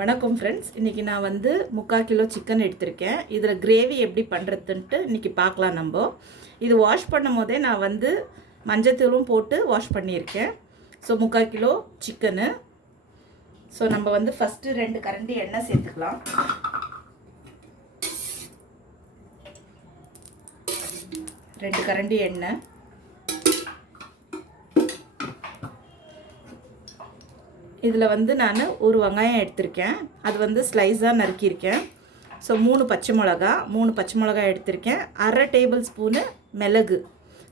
வணக்கம் ஃப்ரெண்ட்ஸ். இன்றைக்கி நான் வந்து 3/4 கிலோ சிக்கன் எடுத்திருக்கேன். இதில் கிரேவி எப்படி பண்ணுறதுன்ட்டு இன்றைக்கி பார்க்கலாம். நம்ம இது வாஷ் பண்ணும் போதே நான் வந்து மஞ்சத்தூளும் போட்டு வாஷ் பண்ணியிருக்கேன். So 3/4 kilo chicken. ஸோ நம்ம வந்து ஃபஸ்ட்டு 2 கரண்டி எண்ணெய் சேர்த்துக்கலாம். ரெண்டு கரண்டி எண்ணெய். இதில் வந்து நான் ஒரு வெங்காயம் எடுத்திருக்கேன். அது வந்து ஸ்லைஸாக நறுக்கியிருக்கேன். ஸோ 3 பச்சை மிளகா எடுத்திருக்கேன். 1/2 டேபிள் ஸ்பூனு மிளகு.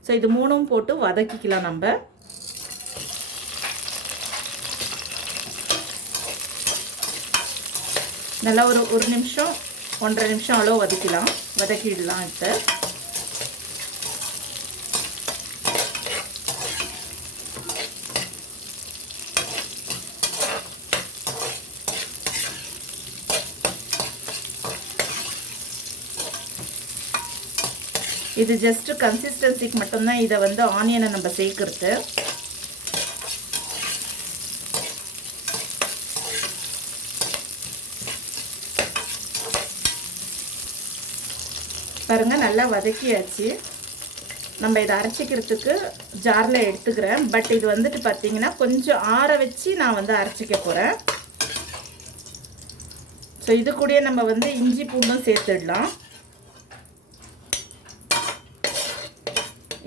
ஸோ இது 3ம் போட்டு வதக்கிக்கலாம். நம்ம நல்லா ஒரு நிமிஷம் 1.5 நிமிஷம் அளவு வதக்கிடலாம். இப்போ இது ஜஸ்ட் கன்சிஸ்டன்சிக்கு மட்டும்தான் இதை வந்து ஆனியனை நம்ம சேர்க்கறது. பாருங்க, நல்லா வதக்கியாச்சு. நம்ம இதை அரைச்சிக்கிறதுக்கு ஜாரில் எடுத்துக்கிறேன். பட் இது வந்துட்டு பார்த்தீங்கன்னா கொஞ்சம் ஆற வச்சு நான் வந்து அரைச்சிக்க போகிறேன். ஸோ இது கூட நம்ம வந்து இஞ்சி பூண்டும் சேர்த்துடலாம்.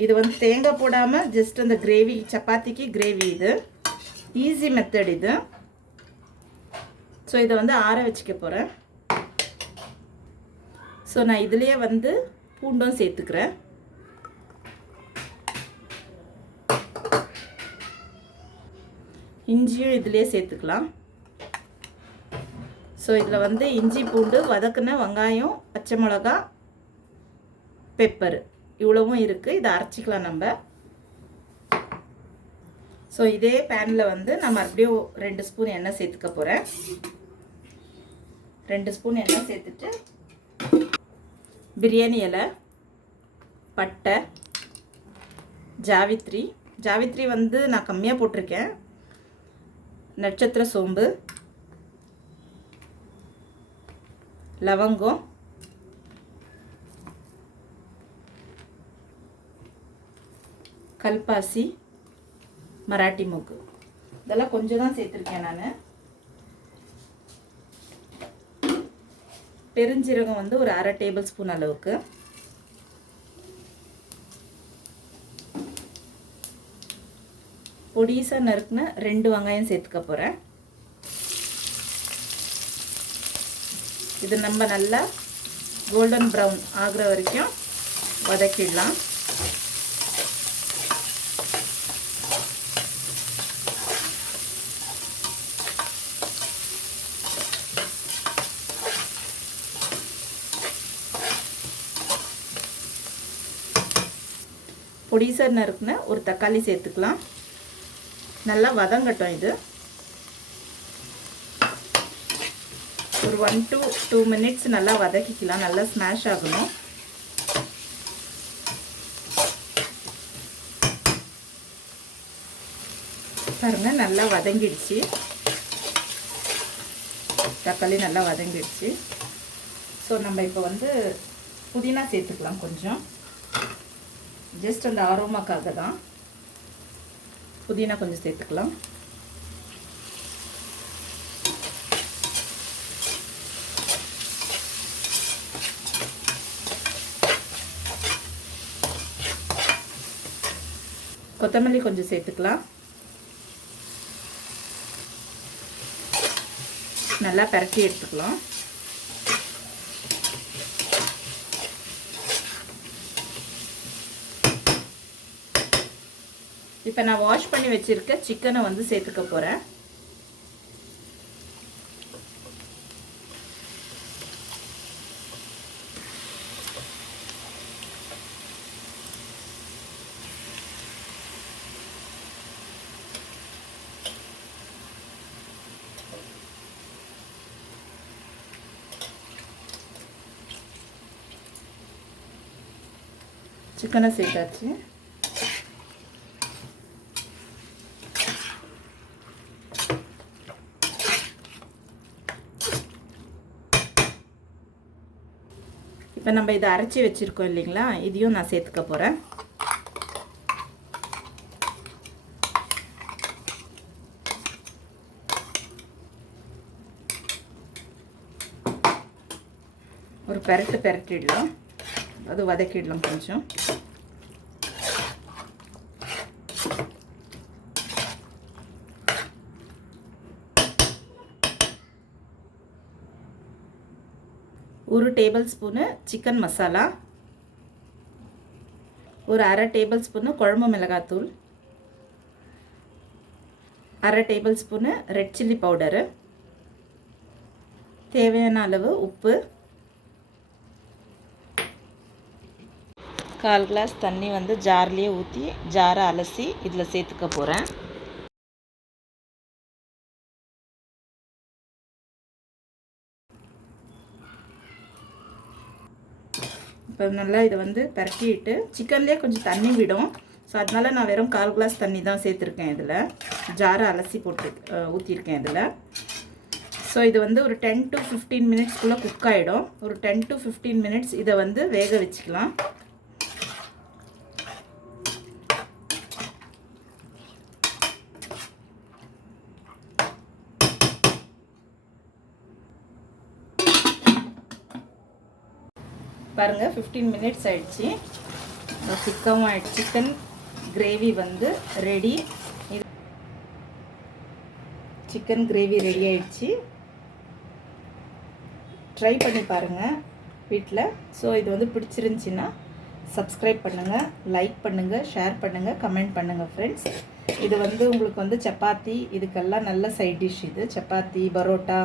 இது வந்து தேங்காய் போடாமல் ஜஸ்ட் அந்த கிரேவி, சப்பாத்திக்கு கிரேவி. இது ஈஸி மெத்தட் இது. ஸோ இதை வந்து ஆற வச்சுக்க போகிறேன். ஸோ நான் இதுலேயே வந்து பூண்டும் சேர்த்துக்கிறேன். இஞ்சியும் இதுலேயே சேர்த்துக்கலாம். ஸோ இதில் வந்து இஞ்சி பூண்டு வதக்குன வெங்காயம், பச்சை மிளகா, பெப்பர் இவ்வளவும் இருக்குது. இதை அரைச்சிக்கலாம் நம்ம. ஸோ இதே பேனில் வந்து நான் மறுபடியும் 2 ஸ்பூன் எண்ணெய் சேர்த்துக்க போகிறேன். 2 ஸ்பூன் எண்ணெய் சேர்த்துட்டு பிரியாணி இலை, பட்டை, ஜாவித்ரி வந்து நான் கம்மியாக போட்டிருக்கேன். நட்சத்திர சோம்பு, லவங்கம், கல்பாசி, மராட்டி மூக்கு, இதெல்லாம் கொஞ்சம் தான் சேர்த்துருக்கேன் நான். பெருஞ்சீரகம் வந்து ஒரு 1/2 டேபிள் ஸ்பூன் அளவுக்கு. பொடிசாக நறுக்குன 2 வெங்காயம் சேர்த்துக்க போகிறேன். இது நம்ம நல்லா கோல்டன் ப்ரௌன் ஆகிற வரைக்கும் வதக்கிடலாம். பொடிசாக நறுக்குன ஒரு தக்காளி சேர்த்துக்கலாம். நல்லா வதங்கட்டும். இது ஒரு 1 to 2 மினிட்ஸ் நல்லா வதக்கிக்கலாம். நல்லா ஸ்மாஷ் ஆகணும். பாருங்க, நல்லா வதங்கிடுச்சு. தக்காளி நல்லா வதங்கிடுச்சு. ஸோ நம்ம இப்போ வந்து புதினா சேர்த்துக்கலாம். கொஞ்சம் ஜஸ்ட் அந்த ஆரோமாக்காக தான் புதினா கொஞ்சம் சேர்த்துக்கலாம். கொத்தமல்லி கொஞ்சம் சேர்த்துக்கலாம். நல்லா பரட்டி எடுத்துக்கலாம். இப்போ நான் வாஷ் பண்ணி வச்சிருக்க சிக்கனை வந்து சேர்த்துக்க போகிறேன். சிக்கனை சேர்த்தாச்சு. இப்போ நம்ம இதை அரைச்சி வச்சுருக்கோம் இல்லைங்களா, இதையும் நான் சேர்த்துக்க போகிறேன். ஒரு பெரட்டிடலாம், அது வதக்கிடலாம் கொஞ்சம். ஒரு டேபிள் ஸ்பூனு சிக்கன் மசாலா, ஒரு அரை டேபிள் ஸ்பூனு குழம்பு மிளகாத்தூள், அரை table spoon red chilli powder, தேவையான அளவு உப்பு, 1/4 கிளாஸ் தண்ணி வந்து ஜார்லேயே ஊற்றி ஜாரை அலசி இதில் சேர்த்துக்க போகிறேன். இப்போ நல்லா இதை வந்து பரட்டிட்டு, சிக்கன்லேயே கொஞ்சம் தண்ணி விடும். ஸோ அதனால் நான் வெறும் 1/4 கிளாஸ் தண்ணி தான் சேர்த்துருக்கேன். இதில் ஜாரை அலசி போட்டு ஊற்றிருக்கேன் இதில். ஸோ இது வந்து ஒரு 10 to 15 மினிட்ஸ்க்குள்ளே குக் ஆகிடும். ஒரு 10 to 15 மினிட்ஸ் இதை வந்து வேக வச்சுக்கலாம். பாருங்கள், 15 மினிட்ஸ் ஆயிடுச்சு. சிக்கமும் ஆயிடுச்சு. சிக்கன் கிரேவி வந்து ரெடி. இது சிக்கன் கிரேவி ரெடி ஆயிடுச்சு. ட்ரை பண்ணி பாருங்கள் வீட்டில். ஸோ இது வந்து பிடிச்சிருந்துச்சின்னா சப்ஸ்கிரைப் பண்ணுங்கள், லைக் பண்ணுங்கள், ஷேர் பண்ணுங்கள், கமெண்ட் பண்ணுங்கள் ஃப்ரெண்ட்ஸ். இது வந்து உங்களுக்கு வந்து சப்பாத்தி இதுக்கெல்லாம் நல்ல சைட் டிஷ். இது சப்பாத்தி, பரோட்டா,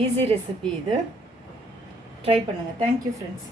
ஈஸி ரெசிபி. இது ட்ரை பண்ணுங்கள். Thank you friends.